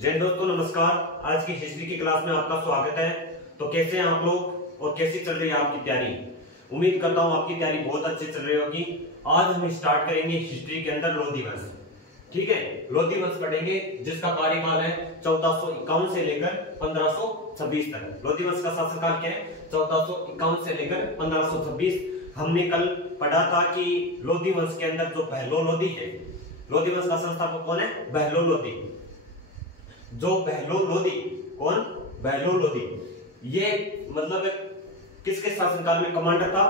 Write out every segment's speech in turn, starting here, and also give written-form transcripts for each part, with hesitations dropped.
जय दोस्तों, नमस्कार। आज की हिस्ट्री की क्लास में आपका स्वागत है। तो कैसे हैं आप लोग और कैसी चल रही है आपकी तैयारी? उम्मीद करता हूं आपकी तैयारी बहुत अच्छी चल रही होगी। आज हम स्टार्ट करेंगे हिस्ट्री के अंदर लोधी वंश। ठीक है, लोधी वंश पढ़ेंगे जिसका कार्यकाल है 1451 से लेकर 1526 तक। लोधी वंश का शासनकाल क्या है? 1451 से लेकर 1526। हमने कल पढ़ा था कि लोधी वंश के अंदर जो बहलोल लोधी है, लोधी वंश का संस्थापक कौन है? बहलोल लोधी। जो बहलोल लोधी, कौन? बहलोल लोधी। ये मतलब किसके शासनकाल में कमांडर था?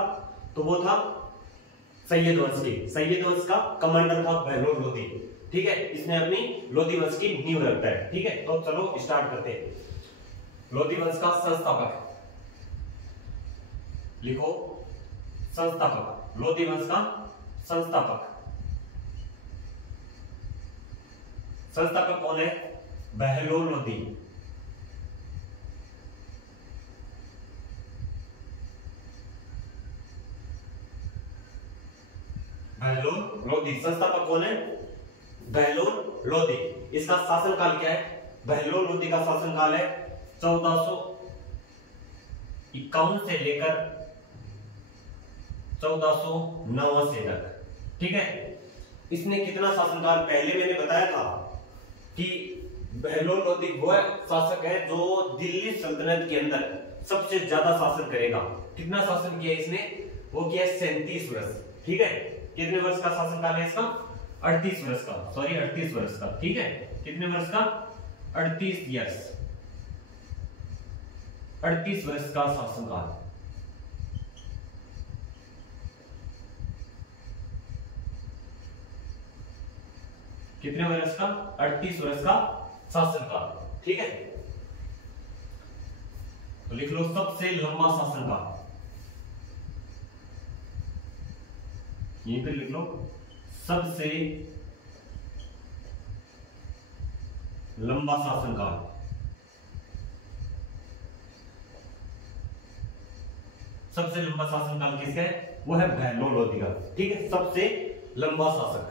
तो वो था सैयद वंश की। सैयद वंश का कमांडर था बहलोल लोधी। ठीक है, इसने अपनी लोधी वंश की नींव रखता है। ठीक है, तो चलो स्टार्ट करते हैं। लोधी वंश का संस्थापक लिखो, संस्थापक। लोधी वंश का संस्थापक, संस्थापक कौन है? बहलोल लोधी। बहलोल लोधी संस्थापक कौन है? बहलोल लोधी। इसका शासनकाल क्या है? बहलोल लोधी का शासनकाल है 1451 से लेकर 1489 तक। ठीक है, इसने कितना शासनकाल? पहले मैंने बताया था कि बहलोल लोधी वो शासक है जो दिल्ली सल्तनत के अंदर सबसे ज्यादा शासन करेगा। कितना शासन किया इसने? वो किया 37 वर्ष। ठीक है, कितने वर्ष का शासनकाल है इसका? 38 वर्ष का। सॉरी, 38 वर्ष का। ठीक है, कितने वर्ष का? 38 ईयर्स, 38 वर्ष का शासनकाल। कितने वर्ष का? 38 वर्ष का शासनकाल। ठीक है, तो लिख लो सबसे लंबा शासनकाल। यहीं पे लिख लो सबसे लंबा शासनकाल। सबसे लंबा शासनकाल किसका है? वो है बहलोल लोधी का। ठीक है, सबसे लंबा शासक।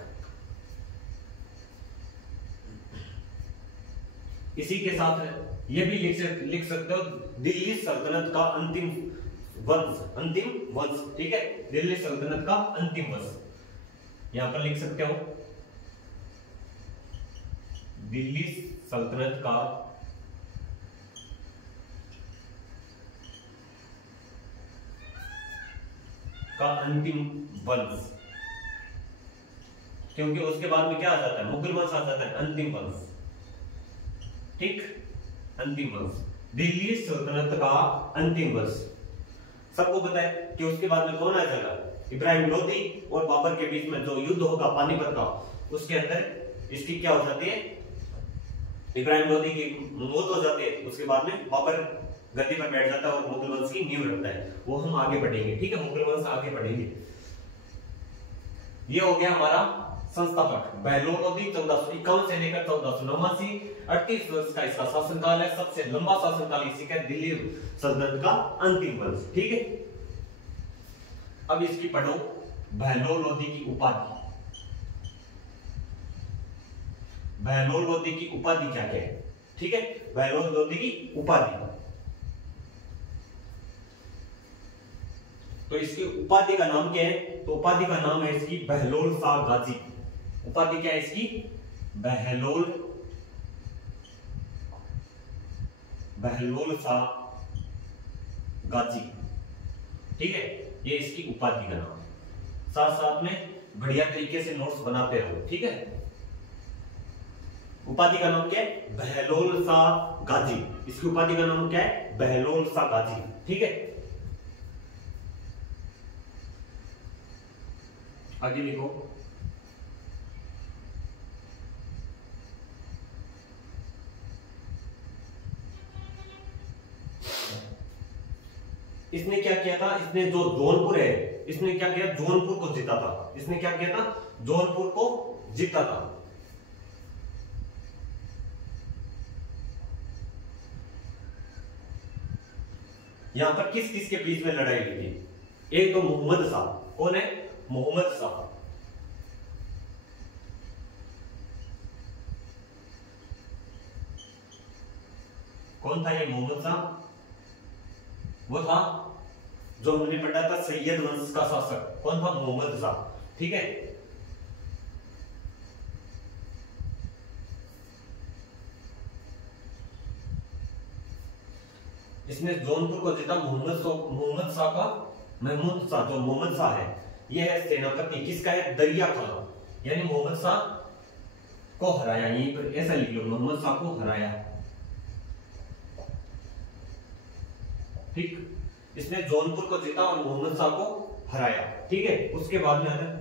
इसी के साथ ये भी लिख सकते हो दिल्ली सल्तनत का अंतिम वंश। अंतिम वंश, ठीक है, दिल्ली सल्तनत का अंतिम वंश यहां पर लिख सकते हो। दिल्ली सल्तनत का अंतिम वंश, क्योंकि उसके बाद में क्या आ जाता है? मुगल वंश आ जाता है। अंतिम वंश, ठीक, अंतिम वंश, दिल्ली सल्तनत का अंतिम वंश। सबको पता है कि उसके बाद में कौन आ जाएगा? इब्राहिम लोधी और बाबर के बीच में जो युद्ध होगा पानीपत का, उसके अंदर इसकी क्या हो जाती है? इब्राहिम लोधी की मौत हो जाती है। उसके बाद में बाबर गद्दी पर बैठ जाता है और मुगल वंश की नींव रखता है। वो हम आगे पढ़ेंगे। ठीक है, मुगल वंश आगे पढ़ेंगे। ये हो गया हमारा संस्थापक बहलोल लोधी। 1451 से लेकर 1489, 38 वर्ष का इसका शासनकाल है। सबसे लंबा शासनकाल इसी का, दिल्ली सल्तनत का अंतिम वंश। ठीक है, अब इसकी पढ़ो बहलोल लोधी की उपाधि। बहलोल लोधी की उपाधि क्या क्या है? ठीक है, बहलोल लोधी की उपाधि। तो इसकी उपाधि का नाम क्या है? तो उपाधि का नाम है इसकी बहलोल शाह गाजी। उपाधि क्या है इसकी? बहलोल शाह गाजी। ठीक है, ये इसकी उपाधि का नाम है। साथ साथ में बढ़िया तरीके से नोट्स बनाते रहो। ठीक है, उपाधि का नाम क्या है? बहलोल शाह गाजी। इसकी उपाधि का नाम क्या है? बहलोल शाह गाजी। ठीक है, आगे लिखो। इसने क्या किया था? इसने जो जौनपुर है, इसने क्या किया? जौनपुर को जीता था। इसने क्या किया था? जौनपुर को जीता था। यहां पर किस किस के बीच में लड़ाई हुई थी? एक तो मोहम्मद शाह। कौन है? मोहम्मद शाह। कौन था ये मोहम्मद शाह? वो था जो हमने पढ़ा था सैयद वंश का शासक। कौन था? मोहम्मद शाह। ठीक है, इसने जौनपुर को जीता मोहम्मद शाह का। महमूद शाह जो मोहम्मद शाह है, यह है सेनापति किसका है? दरिया खान, यानी मोहम्मद शाह को हराया। यहीं पर ऐसा लिख लो, मोहम्मद शाह को हराया। ठीक, इसने जौनपुर को जीता और मोहम्मद शाह को हराया। ठीक है, उसके बाद में आता है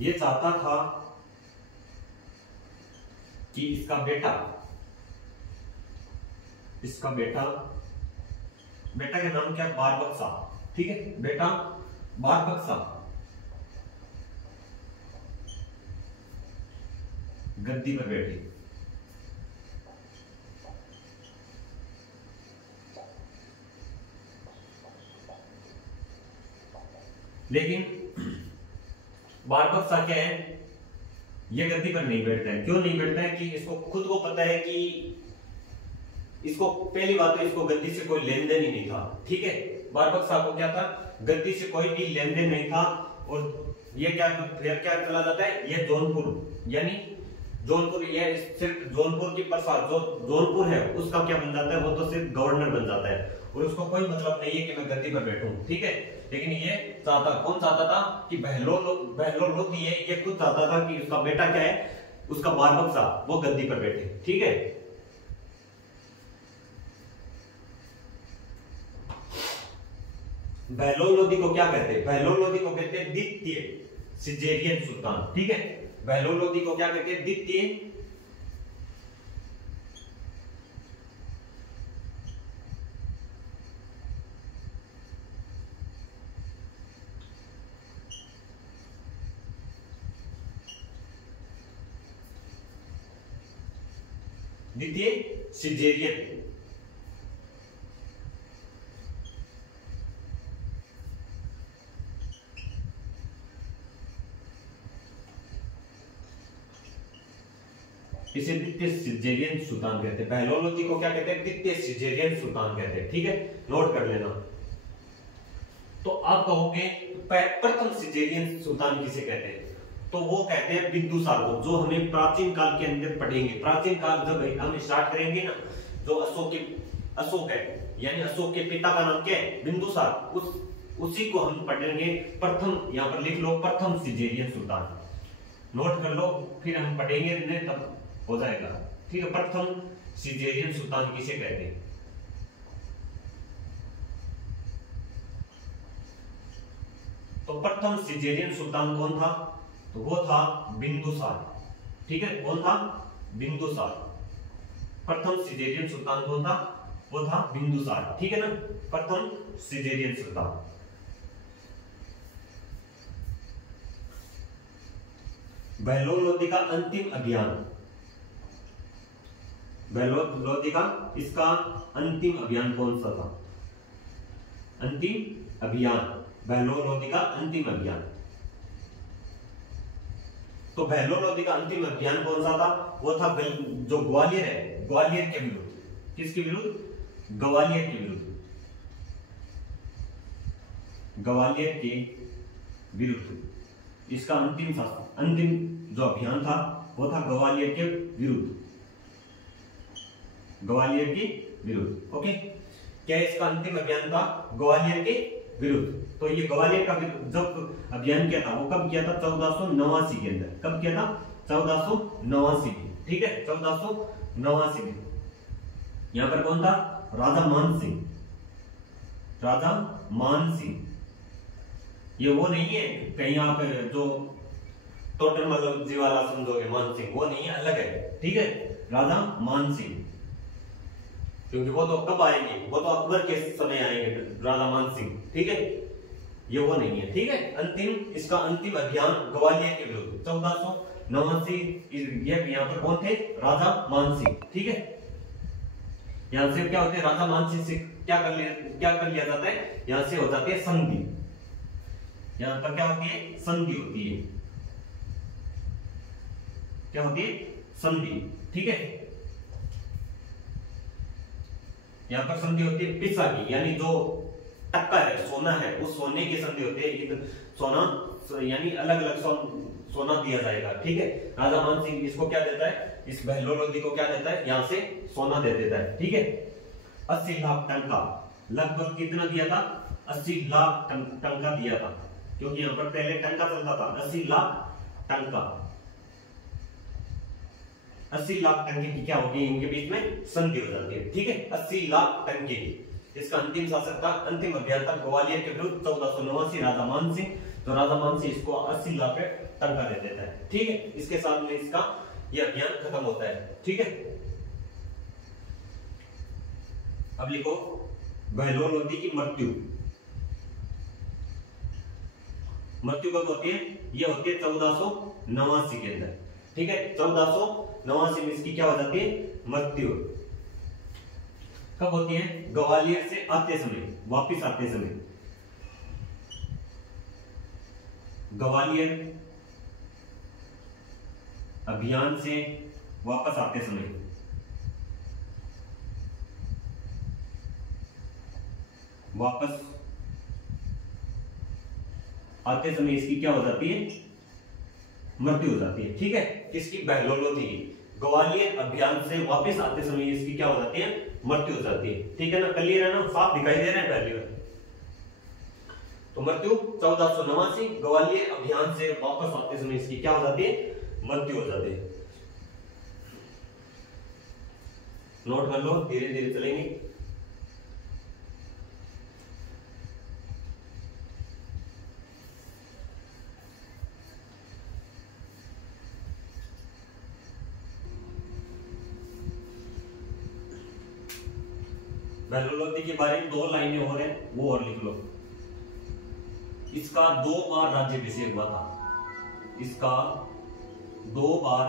ये चाहता था कि इसका बेटा के नाम क्या? बारबक शाह। ठीक है, बेटा बारबक शाह गद्दी पर बैठे। लेकिन बारबक शाह क्या है? ये गद्दी पर नहीं बैठता है। क्यों नहीं बैठता है? कि इसको खुद को पता है कि इसको पहली बात तो इसको गद्दी से कोई लेन देन ही नहीं था। ठीक है, बारबक शाह को क्या था? गद्दी से कोई भी लेन देन नहीं था। और ये क्या चला जाता है? ये जौनपुर, यानी जौनपुर, ये सिर्फ जौनपुर की प्रसाद जो जौनपुर है उसका क्या बन जाता है? वो तो सिर्फ गवर्नर बन जाता है और उसको कोई मतलब नहीं है कि मैं गद्दी पर बैठूं। ठीक है, लेकिन ये कौन चाहता था कि बहलोल लोधी है, ये खुद चाहता था कि उसका बेटा क्या है? उसका बारबक शाह वो गद्दी पर बैठे। ठीक है, बहलोल लोधी को क्या कहते हैं? बहलोल लोधी को कहते हैं द्वितीय सिजेरियन सुल्तान। ठीक है, बहलोल लोधी को क्या कहते हैं? द्वितीय सिजेरियन। इसे द्वितीय सिजेरियन सुल्तान कहते हैं। बहलोल लोधी को क्या कहते हैं? द्वितीय सिजेरियन सुल्तान कहते हैं। ठीक है, नोट कर लेना। तो आप कहोगे प्रथम सिजेरियन सुल्तान किसे कहते हैं? तो वो कहते हैं बिंदुसार को, जो हमें प्राचीन काल के अंदर पढ़ेंगे। प्राचीन काल जब हम स्टार्ट करेंगे ना, जो अशोक है, यानी अशोक के पिता का नाम क्या है? बिंदुसार। उसी को हम पढ़ेंगे प्रथम, यहाँ पर लिख लो प्रथम सिजेरियन सुल्तान, नोट कर लो, फिर हम पढ़ेंगे तब हो जाएगा। ठीक है, प्रथम सिजेरियन सुल्तान किसे कहते हैं? तो प्रथम सिजेरियन सुल्तान कौन था? तो वो था बिंदुसार। ठीक है, कौन था? बिंदुसार। प्रथम सिजेरियन सुल्तान कौन था? वो था बिंदुसार। ठीक है ना, प्रथम सिजेरियन सुल्तान। बहलोल लोधी का अंतिम अभियान, बहलोल लोधी का इसका अंतिम अभियान कौन सा था? अंतिम अभियान, बहलोल लोधी का अंतिम अभियान। तो बहलोल लोधी का अंतिम अभियान कौन सा था? वो था जो ग्वालियर है, ग्वालियर के विरुद्ध। किसके विरुद्ध? ग्वालियर के विरुद्ध। ग्वालियर के विरुद्ध इसका अंतिम जो अभियान था वो था ग्वालियर के विरुद्ध। ग्वालियर के विरुद्ध। ओके, क्या इसका अंतिम अभियान था? ग्वालियर के विरुद्ध। तो ये ग्वालियर का जब अभियान किया था वो कब किया था? 1489 के अंदर। कब किया था? 1489 में। ठीक है, 1489 में। यहां पर कौन था? राजा मान सिंह। राजा मान सिंह, ये वो नहीं है कहीं आप जो टोटल मतलब जीवाला समझोगे मान सिंह, वो नहीं है, अलग है। ठीक है, राजा मान सिंह, क्योंकि वो तो कब आएंगे? वो तो अकबर के समय आएंगे, राजा मान सिंह। ठीक है, ये वो नहीं है। ठीक है, इसका अंतिम अभियान ग्वालियर के विरुद्ध नवासी, ये यहाँ पर कौन थे? राजा मानसिंह। ठीक है, यहाँ से क्या होते हैं? राजा मानसिंह से क्या कर लिया जाता है? यहाँ से हो जाती है संधि। यहाँ पर क्या होती है? संधि होती है। क्या होती है? संधि। ठीक है, यहाँ पर संधि होती है पिसा की, यानी जो टक्का है, सोना है, उस सोने की संधि होती है। सोना यानी अलग अलग सोना दिया जाएगा। ठीक है, राजा मानसिंह इसको क्या देता है? इस बहलोल लोधी को क्या देता है? यहाँ से सोना दे देता है। ठीक है, 80 लाख टंका, लगभग कितना दिया था? 80 लाख टंका दिया था, क्योंकि यहाँ पर पहले टंका चलता था। 80 लाख टंका, 80 लाख टंके की क्या होगी? इनके बीच में संधि हो जाती है। ठीक है, 80 लाख टंके की। इसका अंतिम शासक था, अंतिम अभियंता ग्वालियर के विरुद्ध 1489 राजा मानसिंह। तो राजा मानसिंह इसको 80 लाख टंका दे देता है। ठीक है, इसके साथ में इसका यह अभियान खत्म होता है। ठीक है, अब लिखो बहलोल लोधी की मृत्यु। मृत्यु कब होती है? यह होती है 1489 के अंदर। ठीक है, 1489 में इसकी क्या हो जाती है? मृत्यु। कब होती है? ग्वालियर से आते समय, वापिस आते समय, ग्वालियर अभियान से वापस आते समय, वापस आते समय इसकी क्या हो जाती है? मृत्यु हो जाती है। ठीक है, किसकी? बहलोल लोधी की। ग्वालियर अभियान से वापस आते समय इसकी क्या हो जाती है? मृत्यु हो जाती है। ठीक है ना, क्लियर है ना, साफ दिखाई दे रहा है पहली बार। तो मृत्यु 1489, ग्वालियर अभियान से वापस आते समय इसकी क्या हो जाती है? मृत्यु हो जाती है। नोट कर लो, धीरे धीरे चलेंगे। बहलोल लोधी के बारे में 2 लाइनें और हैं, वो और लिख लो। इसका 2 बार राज्याभिषेक हुआ था। इसका 2 बार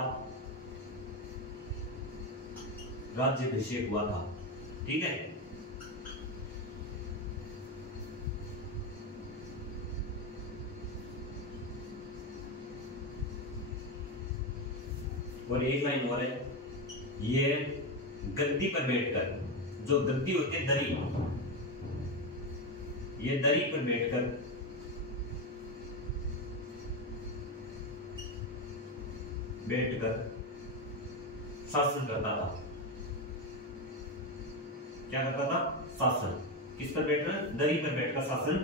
राज्याभिषेक हुआ था। ठीक है, और एक लाइन और है, ये गद्दी पर बैठकर, जो गद्दी होती है दरी, ये दरी पर बैठकर शासन करता था। क्या करता था? शासन। किस पर बैठकर? दरी पर बैठकर शासन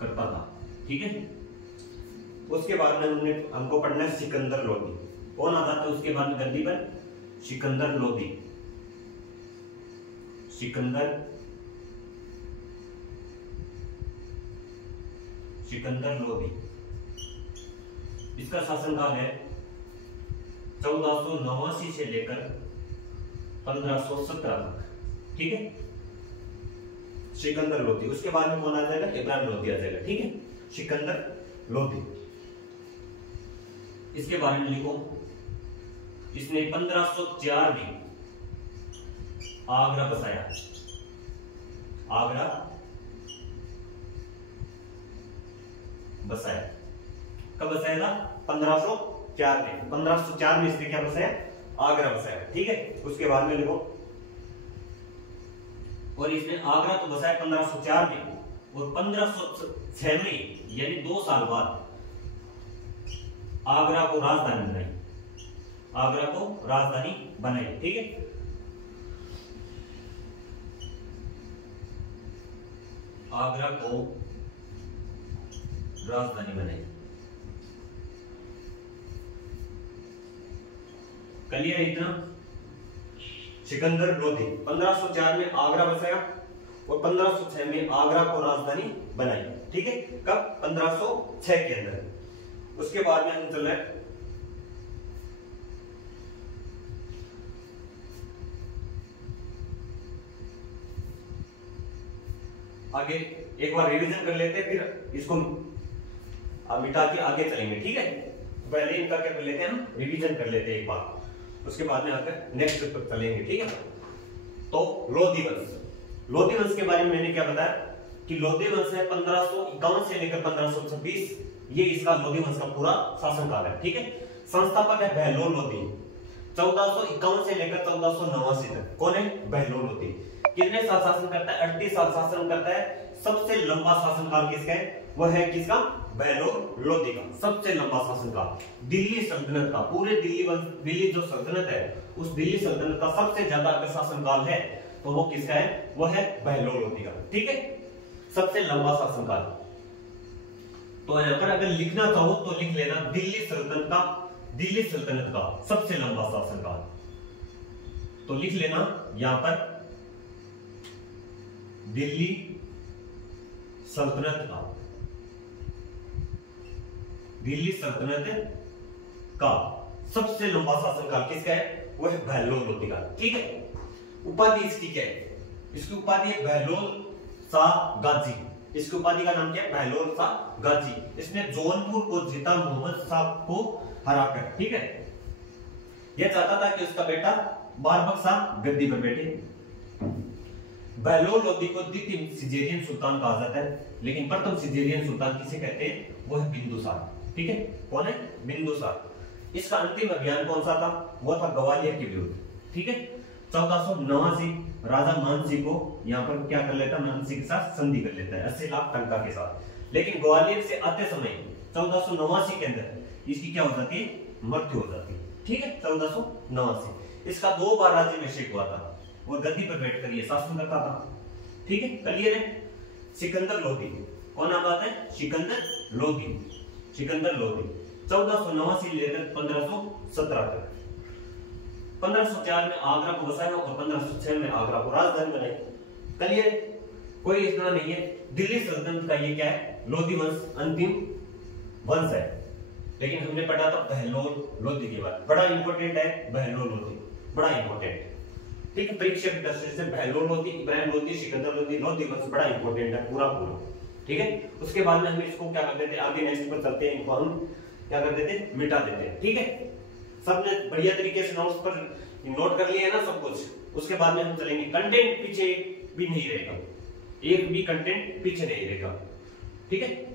करता था। ठीक है, उसके बाद में हमको पढ़ना है सिकंदर लोधी। कौन आता था उसके बाद में गद्दी पर? सिकंदर लोधी। सिकंदर लोधी। इसका शासनकाल है 1489 से लेकर 1517 तक। ठीक है, सिकंदर लोधी। उसके बाद में कौन आ जाएगा? इब्राहिम लोधी आ जाएगा। ठीक है, सिकंदर लोधी, इसके बारे में लिखो। इसने 1504 में आगरा बसाया। आगरा बसाया। कब बसाया था? 1504 में। 1504 में इसने क्या बसाया? आगरा बसाया। ठीक है, उसके बाद में लिखो। और इसने आगरा तो बसाया 1504 में, और 1506 में यानी 2 साल बाद आगरा को राजधानी बनाई। आगरा को राजधानी बनाई। ठीक है, आगरा को राजधानी बनाई। क्लियर है इतना? सिकंदर लोधी 1504 में आगरा बसाया और 1506 में आगरा को राजधानी बनाई। ठीक है, कब? 1506 के अंदर। उसके बाद में हम चल रहे हैं आगे। एक बार रिवीजन कर लेते हैं, फिर इसको अब मिटा के आगे चलेंगे, ठीक है। पहले इनका क्या कर लेते हैं, हम रिवीजन कर लेते हैं एक बार, उसके बाद में आकर नेक्स्ट पर चलेंगे, ठीक है। तो लोधी वंश, लोधी वंश के बारे में मैंने क्या बताया कि लोधी वंश है 1551 से लेकर 1526, ये इसका लोधी वंश का पूरा शासनकाल है, ठीक है। संस्थापक है बहलोल लोधी, 1451 से लेकर 1489 तक। कौन है? बहलोल लोधी। कितने साल शासन करता है? 38 साल शासन करता है। सबसे लंबा शासनकाल किसका है? वह है किसका? बहलोल लोधी का सबसे लंबा शासनकाल। दिल्ली सल्तनत का, पूरे दिल्ली जो सल्तनत है उस दिल्ली सल्तनत का सबसे ज्यादा अगर शासनकाल है तो वो किसका है? वो है बहलोल लोधी का, ठीक है। सबसे लंबा शासनकाल। तो यहां पर अगर लिखना चाहो तो लिख लेना दिल्ली सल्तनत का सबसे लंबा शासनकाल। तो लिख लेना यहां पर दिल्ली सल्तनत का सबसे लंबा शासनकाल किसका है? वो है बहलोल लोधी का, ठीक है। उपाधि इसकी क्या है? इसकी उपाधि है बहलोल शाह गाजी। इसकी उपाधि का नाम क्या है? बहलोल शाह गाजी। इसने जौनपुर को जीता मोहम्मद शाह को हराकर, ठीक है। यह चाहता था कि उसका बेटा बारबक शाह गद्दी पर बैठे। बहलोल लोधी को द्वितीय सिजेरियन सुल्तान कहा जाता है, लेकिन प्रथम सिजेरियन सुल्तान किसे कहते हैं? वो है बिंदुसार, ठीक है। कौन है? बिंदुसार। इसका अंतिम अभियान कौन सा था? वो था ग्वालियर के विरुद्ध, ठीक है। 1489 राजा मानसिंह को यहाँ पर क्या कर लेता है? मानसिंह के साथ संधि कर लेता है 80 लाख टंका के साथ। लेकिन ग्वालियर से आते समय 1489 के अंदर इसकी क्या हो जाती है? मृत्यु हो जाती है, ठीक है। 1489 इसका 2 बार राज्याभिषेक हुआ था, वो गद्दी पर बैठकर ये शासन करता था, ठीक है। क्लियर है? सिकंदर लोधी, कौन आ बात है? सिकंदर लोधी 1489 लेकर 1517 तक। 1504 में आगरा को बसाया और 1506 में आगरा को राजधानी बनाई। क्लियर? कोई इतना नहीं है। दिल्ली सल्तनत का ये क्या है? लोधी वंश अंतिम वंश है। लेकिन हमने पढ़ा था बहलोल लोधी के बाद, बड़ा इंपॉर्टेंट है बहलोल लोधी, बड़ा इंपॉर्टेंट, ठीक है। परीक्षा की दृष्टि से बहलोल लोधी, इब्राहिम लोधी, सिकंदर लोधी, लोधी वंश बड़ा इंपॉर्टेंट है पूरा, ठीक है। उसके बाद में हम इसको क्या कर देते हैं? आगे नेक्स्ट पर चलते हैं, इनको हम क्या कर देते हैं? मिटा देते हैं, ठीक है। सबने बढ़िया तरीके से नोट्स पर नोट कर लिया है ना सब कुछ। उसके बाद में हम चलेंगे, कंटेंट पीछे भी नहीं रहेगा, एक भी कंटेंट पीछे नहीं रहेगा, ठीक है।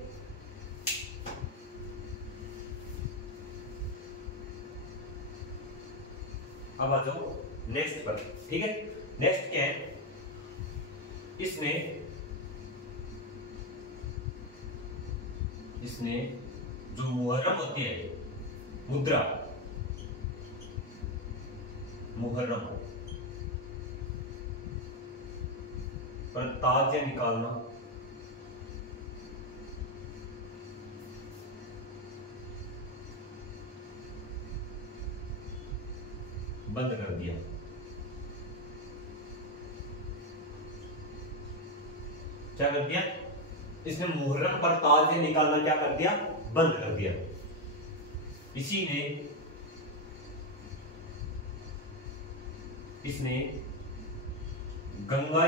अब आ जाओ नेक्स्ट पर, ठीक है। नेक्स्ट क्या है? इसने जो मुहर्रम होती है, मुद्रा मुहर्रम पर ताज निकालना बंद कर दिया। क्या कर दिया? इसने मुहर्रम पर ताज निकालना क्या कर दिया? बंद कर दिया। इसने गंगा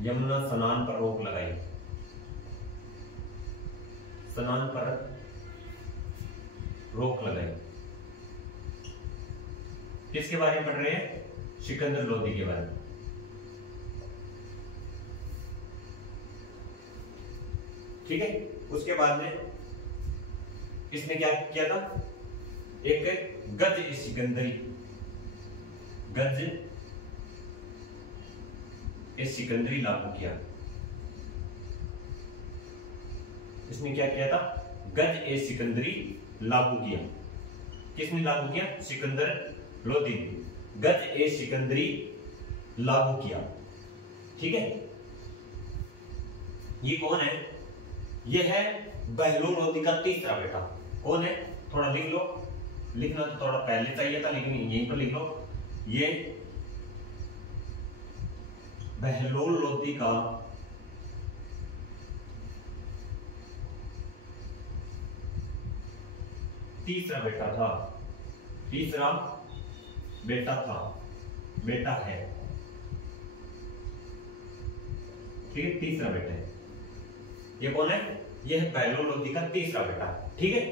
यमुना स्नान पर रोक लगाई। स्नान पर रोक लगाई। किसके बारे में पढ़ रहे हैं? सिकंदर लोधी के बारे में। ठीक है। उसके बाद में इसने क्या किया था? एक गज सिकंदरी लागू किया। इसने क्या किया था? गज ए सिकंदरी लागू किया। किसने लागू किया? सिकंदर लोधी ने गज ए सिकंदरी लागू किया। ठीक है। ये कौन है? ये है बहलोल लोधी का तीसरा बेटा। कौन है? थोड़ा लिख लो। लिखना तो थोड़ा पहले चाहिए था, लेकिन यहीं पर लिख लो। ये बहलोल लोधी का तीसरा बेटा था। तीसरा बेटा था, बेटा है। ठीक है, तीसरा बेटा है। ये कौन है? यह बहलोल लोधी का तीसरा बेटा, ठीक है।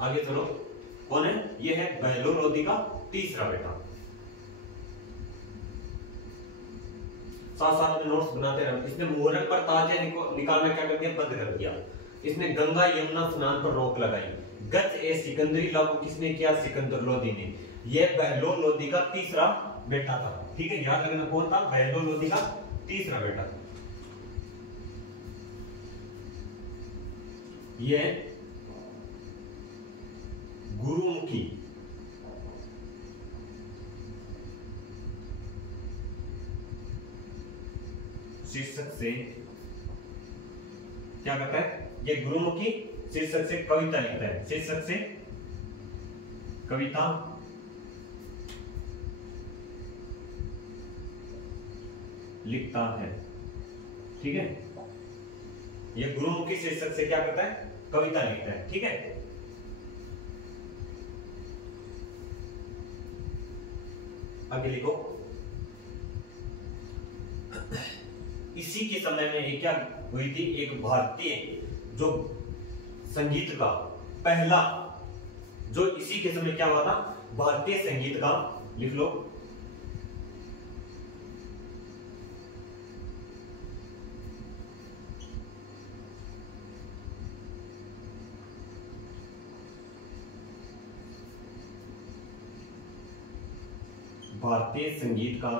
आगे चलो, कौन है? यह है बहलोल लोधी का तीसरा बेटा। साथ साथ में नोट्स बनाते रहे। इसने मुहर्रम पर ताजे निकालना क्या कर दिया? बंद कर दिया। इसने गंगा यमुना स्नान पर रोक लगाई। गज ए सिकंदरी लागू किसने किया? सिकंदर लोधी ने। यह बहलोल लोधी का तीसरा बेटा था, ठीक है। याद रखना कौन था? बहलोल लोधी का तीसरा बेटा। यह गुरुमुखी शीर्षक से क्या करता है? ये गुरुमुखी शीर्षक से कविता लिखता है। शीर्षक से कविता लिखता है, ठीक है। ये गुरुमुखी शीर्षक से क्या करता है? कविता लिखता है, ठीक है। आगे लिखो। इसी के समय में एक क्या हुई थी? एक भारतीय जो संगीत का पहला, जो इसी के समय क्या हुआ था? भारतीय संगीत का, लिख लो, भारतीय संगीत का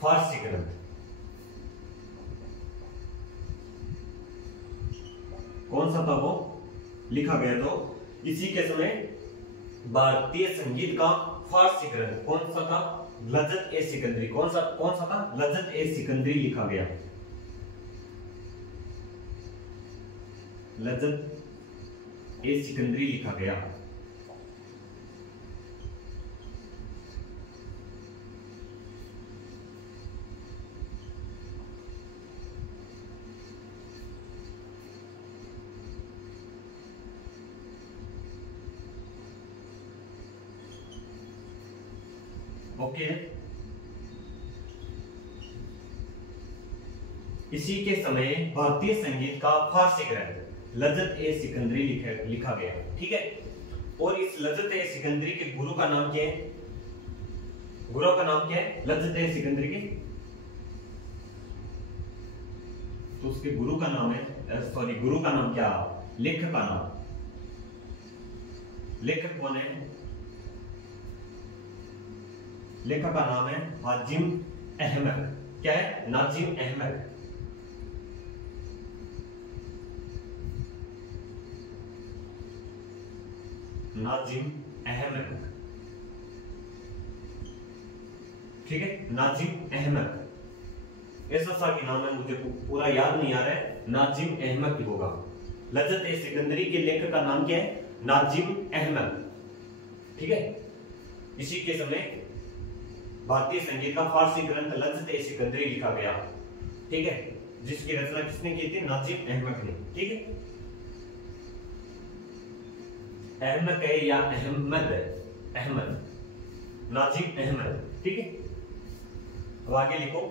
फारसी ग्रंथ, कौन सा था वो? लिखा गया तो इसी के समय भारतीय संगीत का फारसी ग्रंथ कौन सा था? लज़्ज़त ए सिकंदरी। कौन सा था? लज़्ज़त ए सिकंदरी लिखा गया। लज़्ज़त ए सिकंदरी लिखा गया। ओके। इसी के समय भारतीय संगीत का फारसी ग्रंथ लज़्ज़त ए सिकंदरी लिखा गया, ठीक है। और इस लज़्ज़त ए सिकंदरी के गुरु का नाम क्या है? गुरु का नाम क्या है लज़्ज़त ए सिकंदरी के? तो उसके गुरु का नाम है, सॉरी, गुरु का नाम क्या? लेखक का नाम, लेखक कौन है? लेखक का नाम है नाजिम अहमद। क्या है? नाजिम अहमद। नाजिम अहमद, ठीक है। नाजिम अहमद ऐसा सा की नाम है, मुझे पूरा याद नहीं आ रहा है। नाजिम अहमद की होगा। लज़्ज़त ए सिकंदरी के लेखक का नाम क्या है? नाजिम अहमद, ठीक है। इसी के समय भारतीय संगीत का फारसी ग्रंथ लज़्ज़त ए सिकंदरी लिखा गया, ठीक है, जिसकी रचना किसने की थी? नाजिम अहमद ने, ठीक है। अहमद है या अहमद है? अहमद, नाजिम अहमद, ठीक है। अब आगे लिखो।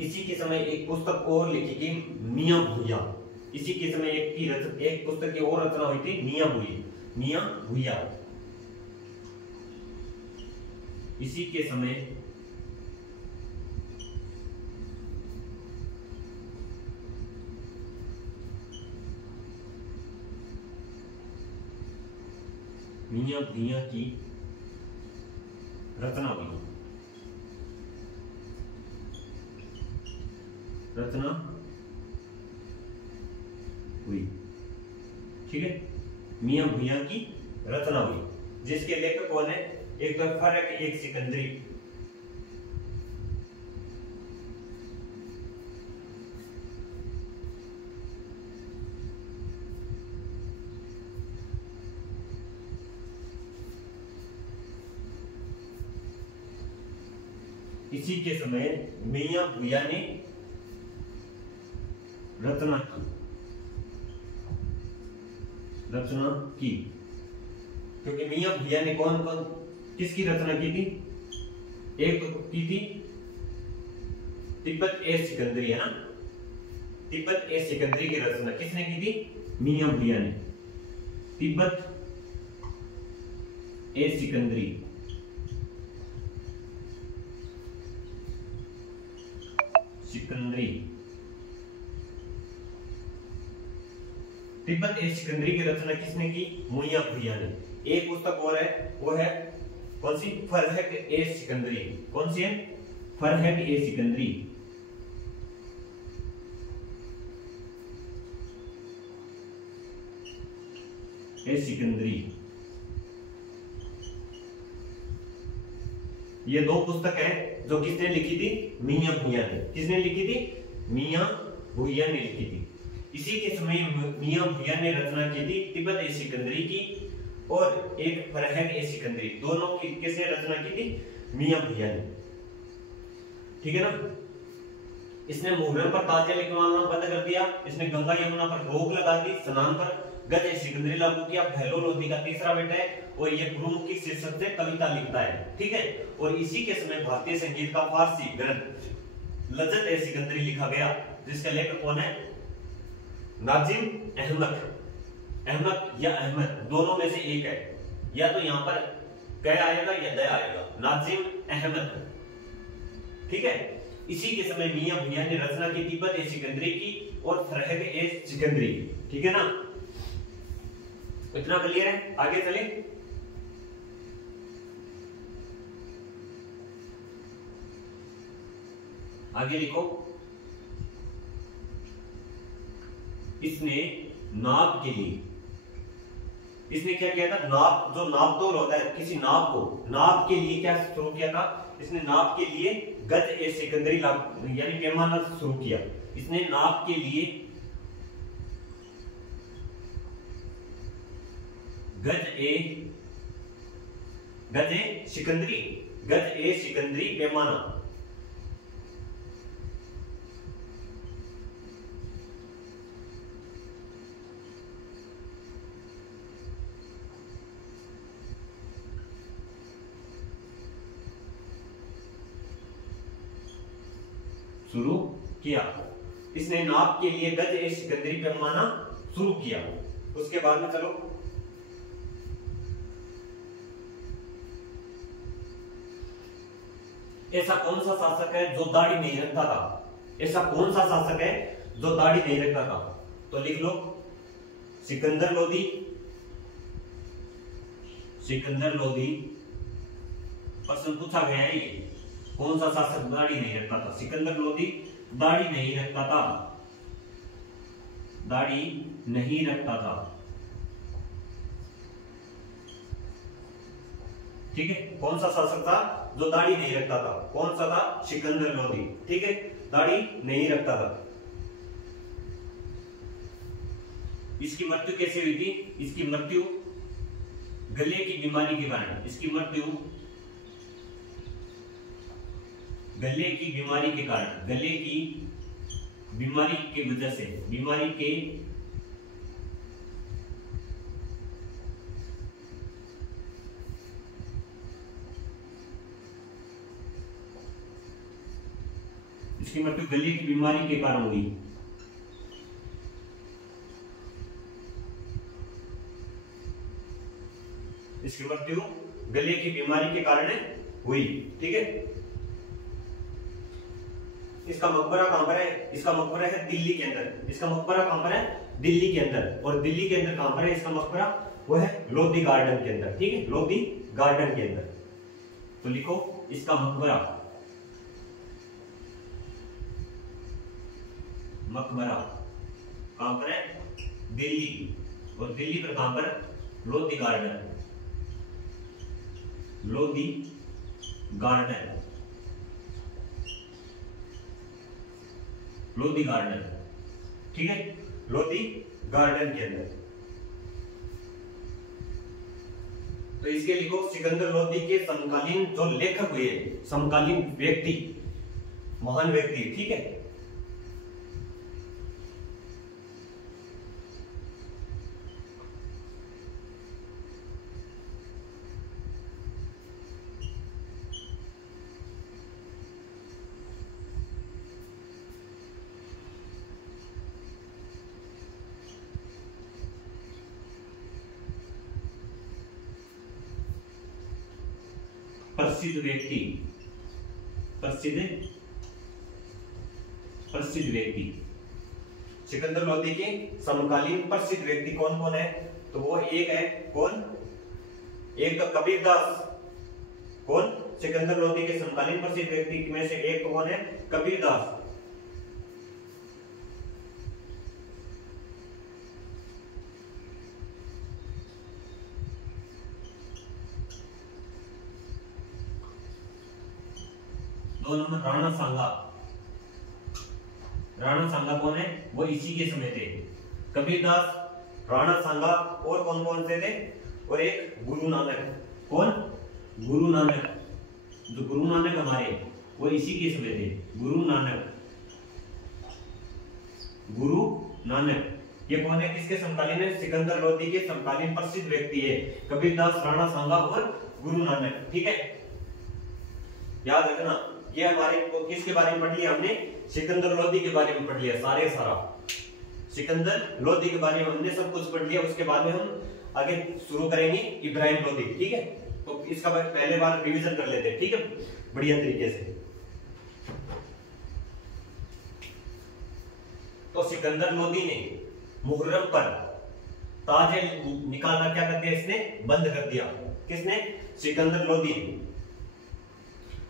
इसी के समय एक पुस्तक और लिखी थी, मियां भूया। इसी के समय एक पुस्तक की और रचना हुई थी, मियां भूया। इसी के समय मियां भूया की रचना हुई, ठीक है। मियां भूया की रचना हुई, जिसके लेखक कौन है? एक तो फर्रख, एक सिकंदरी। इसी के समय मियां भूया ने रचना की। रचना की, क्योंकि मियां भैया ने कौन कौन किसकी रचना की थी? एक तो की थी तिब्बत ए सिकंदरी, है ना, तिब्बत ए सिकंदरी की रचना किसने की थी? मियां भैया ने। तिब्बत ए सिकंदरी, सिकंदरी, तिब्बत ए सिकंदरी की रचना किसने की? मियां भैया ने। एक पुस्तक और है, वो है कौन सी? फरहत ए सिकंदरी। कौन सी है? फरहत ए सिकंदरी। ए सिकंदरी, ये दो पुस्तक है जो किसने लिखी थी? मियां भैया ने। किसने लिखी थी? मियां भैया ने लिखी थी। इसी के समय मियां भैया ने रचना की थी तिब्बत ए सिकंदरी की और एक फरहत ए सिकंदरी। दोनों की किसने रचना की थी? मियां भैया ने। ठीक है ना। इसने मुहर्रम पर ताजिया लिखवाना बंद कर दिया। इसने गंगा यमुना पर रोक लगा दी। स्नान पर गज ए सिकंदरी लागू किया। बहलोल लोधी का तीसरा बेटा है और ये गुरुमुखी शीर्षक से कविता लिखता है। ठीक है। और इसी के समय भारतीय संगीत का फारसी ग्रंथ लज़्ज़त ए सिकंदरी लिखा गया, जिसका लेखक कौन है? नाजिम अहमद। अहमद या अहमद दोनों में से एक है, या तो यहां पर क आएगा या द आएगा। नाजिम अहमद। ठीक है। इसी के समय मियां भैया ने रचना की तिब्बत ए सिकंदरी की और फरहत ए सिकंदरी की। ठीक है ना। इतना क्लियर है? आगे चले। आगे लिखो। इसने नाप के लिए, इसने क्या किया था? नाप, जो नापतोल होता है किसी नाप को, नाप के लिए क्या शुरू किया था? इसने नाप के लिए गज ए सिकंदरी यानी पैमाना शुरू किया। इसने नाप के लिए गज ए सिकंदरी पैमाना शुरू किया। इसने नाप के लिए गज ए सिकंदरी पैमाना शुरू किया। उसके बाद में चलो, ऐसा कौन सा शासक है जो दाढ़ी नहीं रखता था? ऐसा कौन सा शासक है जो दाढ़ी नहीं रखता था? तो लिख लो सिकंदर लोदी। सिकंदर लोदी प्रश्न पूछा गया है ये। कौन सा शासक दाढ़ी नहीं रखता था? सिकंदर लोदी दाढ़ी नहीं रखता था। दाढ़ी नहीं रखता था। ठीक है। कौन सा शासक था जो दाढ़ी नहीं रखता था? कौन सा था? सिकंदर लोदी। ठीक है। दाढ़ी नहीं रखता था। इसकी मृत्यु कैसे हुई थी? इसकी मृत्यु गले की बीमारी के कारण। इसकी मृत्यु गले की बीमारी के कारण, गले की बीमारी की वजह से, बीमारी के इसकी मृत्यु गले की बीमारी के कारण हुई। इसकी मृत्यु गले की बीमारी के कारण हुई। ठीक है। इसका मकबरा कहां पर है? इसका मकबरा है दिल्ली के अंदर। इसका मकबरा कहां पर है? दिल्ली के अंदर। और दिल्ली के अंदर कहां पर है इसका मकबरा? वो है लोधी गार्डन के अंदर। ठीक है। लोधी गार्डन के अंदर। तो लिखो इसका मकबरा, मकबरा कहां पर है? दिल्ली। और दिल्ली पर कहां पर? Lodhi garden. Lodhi garden. Lodhi garden. ठीक है। लोधी गार्डन के अंदर। तो इसके लिखो सिकंदर लोधी के समकालीन जो लेखक हुए, समकालीन व्यक्ति, महान व्यक्ति। ठीक है। प्रसिद्ध व्यक्ति, प्रसिद्ध व्यक्ति सिकंदर लोदी के समकालीन प्रसिद्ध व्यक्ति कौन कौन है? तो वो एक है कौन? एक तो कबीरदास। कौन? सिकंदर लोदी के समकालीन प्रसिद्ध व्यक्ति में से एक कौन है? कबीरदास। दो नंबर राणा सांगा। राणा सांगा कौन है? वो इसी के समय थे। कबीरदास, राणा सांगा और कौन कौन से थे? और एक गुरु नानक। कौन? गुरु नानक। जो गुरु नानक हमारे वो इसी के समय थे। गुरु नानक, गुरु नानक ये कौन है? किसके समकालीन है? सिकंदर लोदी के समकालीन प्रसिद्ध व्यक्ति है कबीरदास, राणा सांगा और गुरु नानक। ठीक है, याद रखना। ये हमारे किसके बारे में पढ़ लिया हमने? सिकंदर लोदी के बारे में पढ़ लिया सारा सिकंदर लोदी के बारे में हमने सब कुछ पढ़ लिया। उसके बाद में हम आगे शुरू करेंगे इब्राहिम लोदी। ठीक है, तो इसका पहले बार रिवीजन कर लेते हैं। ठीक है, बढ़िया तरीके से। तो सिकंदर लोदी ने मुहर्रम पर ताजे निकालना क्या कर दिया? इसने बंद कर दिया। किसने? सिकंदर लोदी।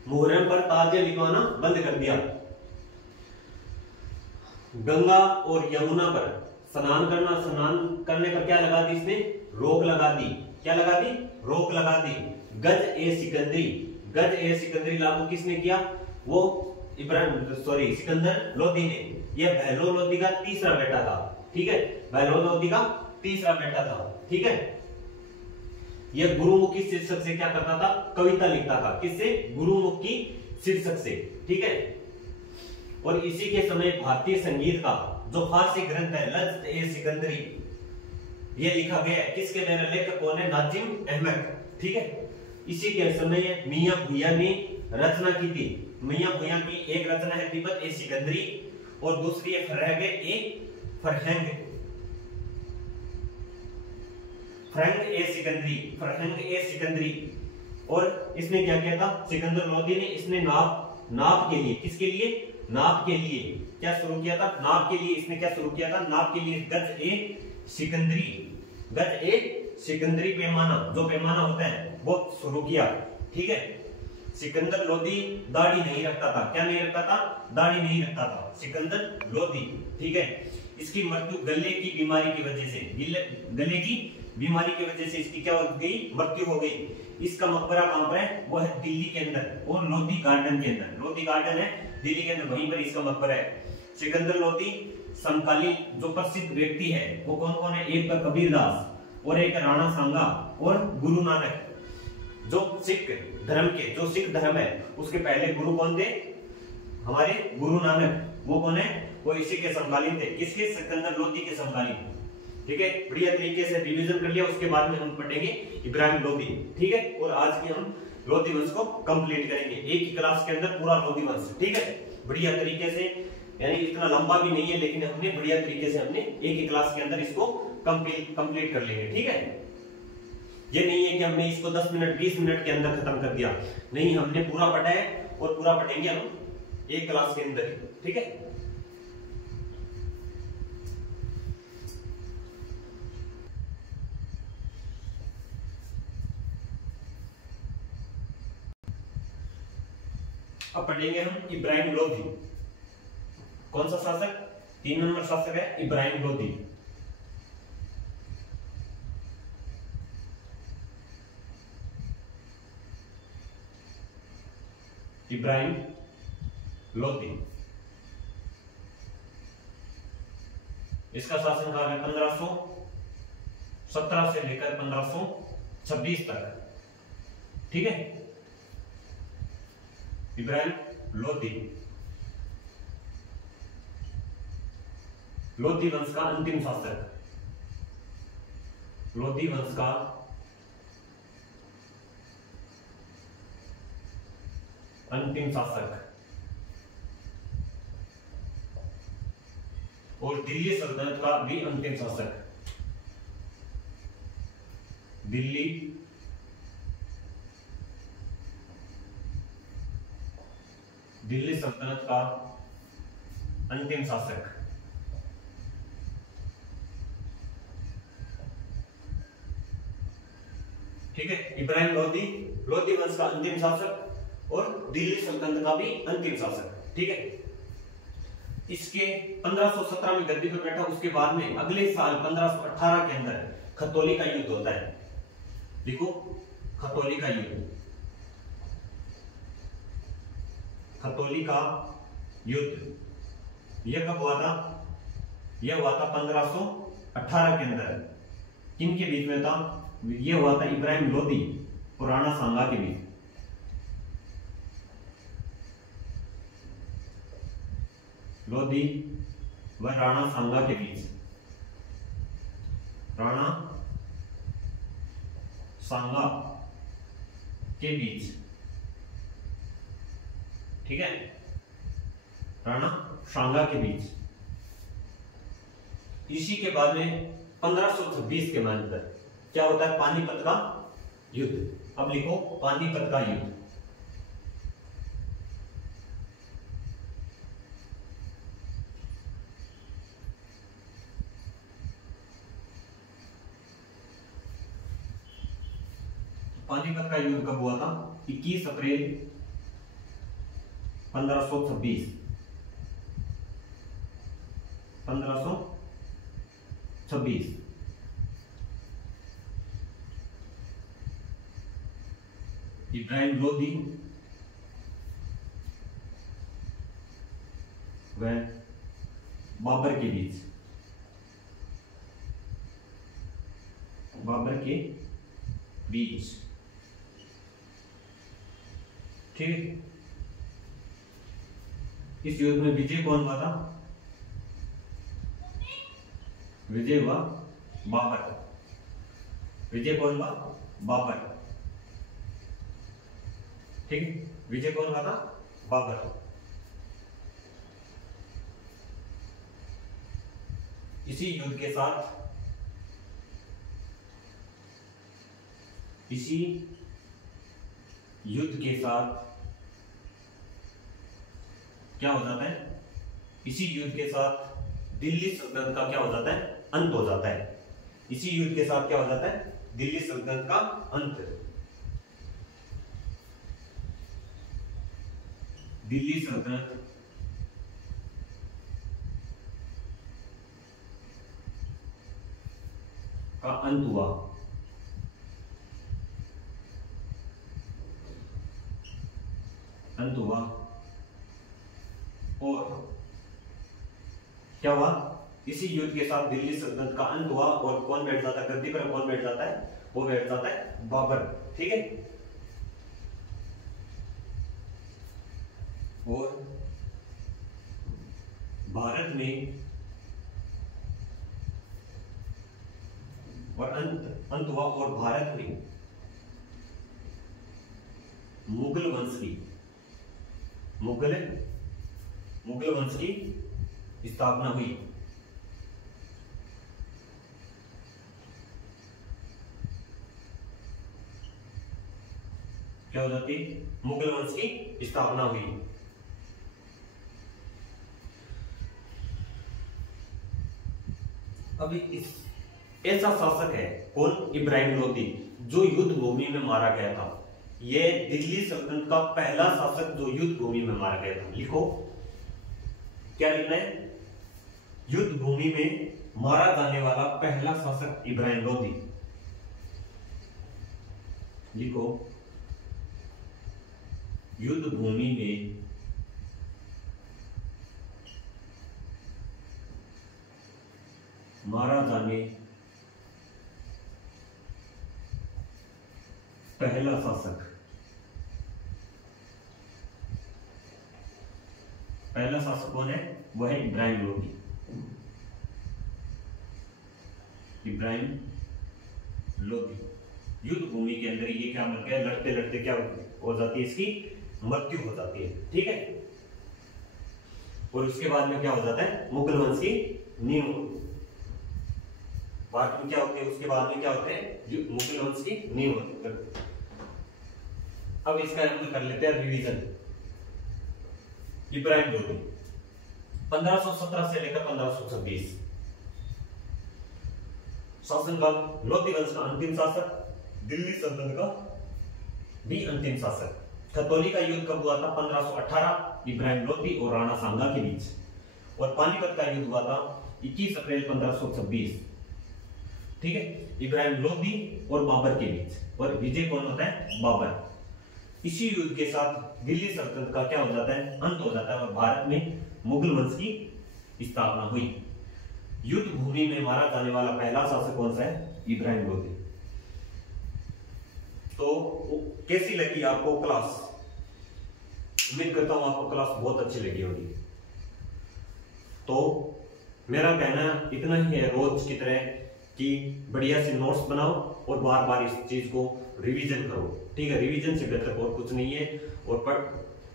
मुहर्रम पर ताजे लिखवाना बंद कर दिया। गंगा और यमुना पर स्नान करने पर क्या लगा दी? इसने रोक लगा दी। क्या लगा दी? रोक लगा दी। गज ए सिकंदरी लागू किसने किया? वो सिकंदर लोदी ने। यह बहलोल लोदी का तीसरा बेटा था। ठीक है, बहलोल लोदी का तीसरा बेटा था। ठीक है, यह गुरुमुखी शीर्षक से क्या करता था? कविता लिखता था। किससे? गुरुमुखी शीर्षक से। ठीक है, और इसी के समय भारतीय संगीत का जो फारसी ग्रंथ है लज़्त ए सिकंदरी ये लिखा गया है। किसके द्वारा? लेखक कौन है? नाजिम अहमद। ठीक है, इसी के समय मियां भुइयां ने रचना की थी। मियां भुइयां की एक रचना है तिब्बत ए सिकंदरी और दूसरी है फरहंग ए सिकंदरी। और इसने क्या किया था? सिकंदर लोदी ने इसने नाप के लिए, किसके लिए? नाप के लिए क्या शुरू किया था? नाप के लिए इसने क्या शुरू किया था? नाप के लिए गज ए सिकंदरी पैमाना, जो पैमाना होता है वो शुरू किया। ठीक है, सिकंदर लोदी दाढ़ी नहीं रखता था। क्या नहीं रखता था? दाढ़ी नहीं रखता था सिकंदर लोदी। ठीक है, इसकी मृत्यु गले की बीमारी की वजह से, गले की बीमारी की वजह से इसकी क्या हो गई? मृत्यु हो गई। इसका मकबरा कहां पर है? वो है दिल्ली के अंदर और लोधी गार्डन के अंदर। लोधी गार्डन है दिल्ली के अंदर, वहीं पर इसका मकबरा है। सिकंदर लोदी समकालीन जो प्रसिद्ध व्यक्ति है वो कौन कौन है? एक का कबीरदास और एक राणा सांगा और गुरु नानक। जो सिख धर्म है उसके पहले गुरु कौन थे? हमारे गुरु नानक। वो कौन है? वो इसी के समकालीन थे। किसके? सिकंदर लोदी के समकालीन। ठीक है, बढ़िया तरीके से रिवीजन कर लिया। उसके बाद में हम पढ़ेंगे इब्राहिम लोदी। ठीक है, और आज की हम लोदी वंश को कंप्लीट करेंगे एक ही क्लास के अंदर, पूरा लोदी वंश। ठीक है, बढ़िया तरीके से, यानी इतना लंबा भी नहीं है लेकिन हमने बढ़िया तरीके से हमने एक ही क्लास के अंदर इसको कंप्लीट कर लेंगे। ठीक है, ये नहीं है कि हमने इसको 10 मिनट 20 मिनट के अंदर खत्म कर दिया। नहीं, हमने पूरा पढ़ा है और पूरा पढ़ेंगे हम एक क्लास के अंदर ही। ठीक है, अब पढ़ेंगे हम इब्राहिम लोदी। कौन सा शासक? 3 नंबर शासक है इब्राहिम लोदी। इब्राहिम लोदी इसका शासनकाल है 1517 से लेकर 1526 तक। ठीक है, इब्राहिम लोदी वंश का अंतिम शासक। लोदी वंश का अंतिम शासक और दिल्ली सल्तनत का भी अंतिम शासक। दिल्ली दिल्ली सल्तनत का अंतिम शासक। ठीक है, इब्राहिम लोदी, लोदी वंश का अंतिम शासक और दिल्ली सल्तनत का भी अंतिम शासक। ठीक है, इसके 1517 में गद्दी पर बैठा। उसके बाद में अगले साल 1518 के अंदर खतौली का युद्ध होता है। देखो, खतौली का युद्ध, खतौली का युद्ध यह कब हुआ था? यह हुआ था 1518 के अंदर। किनके बीच में था? यह हुआ था इब्राहिम लोदी और राणा सांगा के बीच। लोदी व राणा सांगा के बीच, राणा सांगा के बीच। ठीक है, राणा सांगा के बीच। इसी के बाद में 1526 के अंदर क्या होता है? पानीपत का युद्ध। अब लिखो, पानीपत का युद्ध। पानीपत का युद्ध कब हुआ था? 21 अप्रैल 1526। 1526 इब्राहिम लोदी व बाबर के बीच, बाबर के बीच। ठीक, इस युद्ध में विजय कौन हुआ था? विजय हुआ बाबर। विजय कौन हुआ? बाबर। ठीक, विजय कौन हुआ था? बाबर। इसी युद्ध के साथ, इसी युद्ध के साथ क्या हो जाता है? इसी युद्ध के साथ दिल्ली सल्तनत का क्या हो जाता है? अंत हो जाता है। इसी युद्ध के साथ क्या हो जाता है? दिल्ली सल्तनत का अंत। दिल्ली सल्तनत का अंत हुआ। अंत हुआ और क्या हुआ? इसी युद्ध के साथ दिल्ली सल्तनत का अंत हुआ और कौन बैठ जाता है गद्दी पर? कौन बैठ जाता है? वो बैठ जाता है बाबर। ठीक है, और भारत में और अंत हुआ और भारत में मुगल वंश की, मुगल वंश की स्थापना हुई। क्या हो जाती? मुगल वंश की स्थापना हुई। अभी इस ऐसा शासक है कौन? इब्राहिम लोदी, जो युद्ध भूमि में मारा गया था। यह दिल्ली सल्तनत का पहला शासक जो युद्ध भूमि में मारा गया था। लिखो, क्या लिखना है? युद्ध भूमि में मारा जाने वाला पहला शासक इब्राहिम लोदी। लिखो, युद्ध भूमि में मारा जाने पहला शासक, पहला शासक कौन है? वह है इब्राहिम लोदी। इब्राहिम लोदी युद्ध भूमि के अंदर ये क्या मर गया? लड़ते लड़ते क्या हो जाती है? इसकी मृत्यु हो जाती है। ठीक है, और उसके बाद में क्या हो जाता है? मुगल वंश की नींव। बाद में क्या होते हैं? उसके बाद में क्या होते हैं? मुगल वंश की नींव होती है। अब इसका हम कर लेते हैं रिवीजन। इब्राहिम लोदी 1517 से लेकर 1526। शासनकाल लोदी वंश का अंतिम शासक, दिल्ली सल्तनत का भी अंतिम शासक। खतौली का युद्ध कब हुआ था? 1518 इब्राहिम लोदी और राणा सांगा के बीच। और पानीपत का युद्ध हुआ था 21 अप्रैल 1526। ठीक है, इब्राहिम लोदी और बाबर के बीच। और विजय कौन होता है? बाबर। इसी युद्ध के साथ दिल्ली सल्तनत का क्या हो जाता है? अंत हो जाता है और भारत में मुगल वंश की स्थापना हुई। युद्ध भूमि में मारा जाने वाला पहला शासक कौन सा है? इब्राहिम लोदी। तो कैसी लगी आपको क्लास? उम्मीद करता हूं आपको क्लास बहुत अच्छी लगी होगी। तो मेरा कहना इतना ही है, रोज की तरह कि बढ़िया से नोट्स बनाओ और बार बार इस चीज को रिवीजन करो। ठीक है, रिवीजन से बेहतर और कुछ नहीं है। और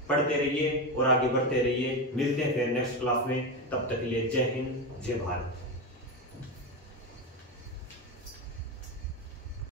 पढ़ते रहिए और आगे बढ़ते रहिए। मिलते हैं फिर नेक्स्ट क्लास में, तब तक के लिए जय हिंद, जय भारत।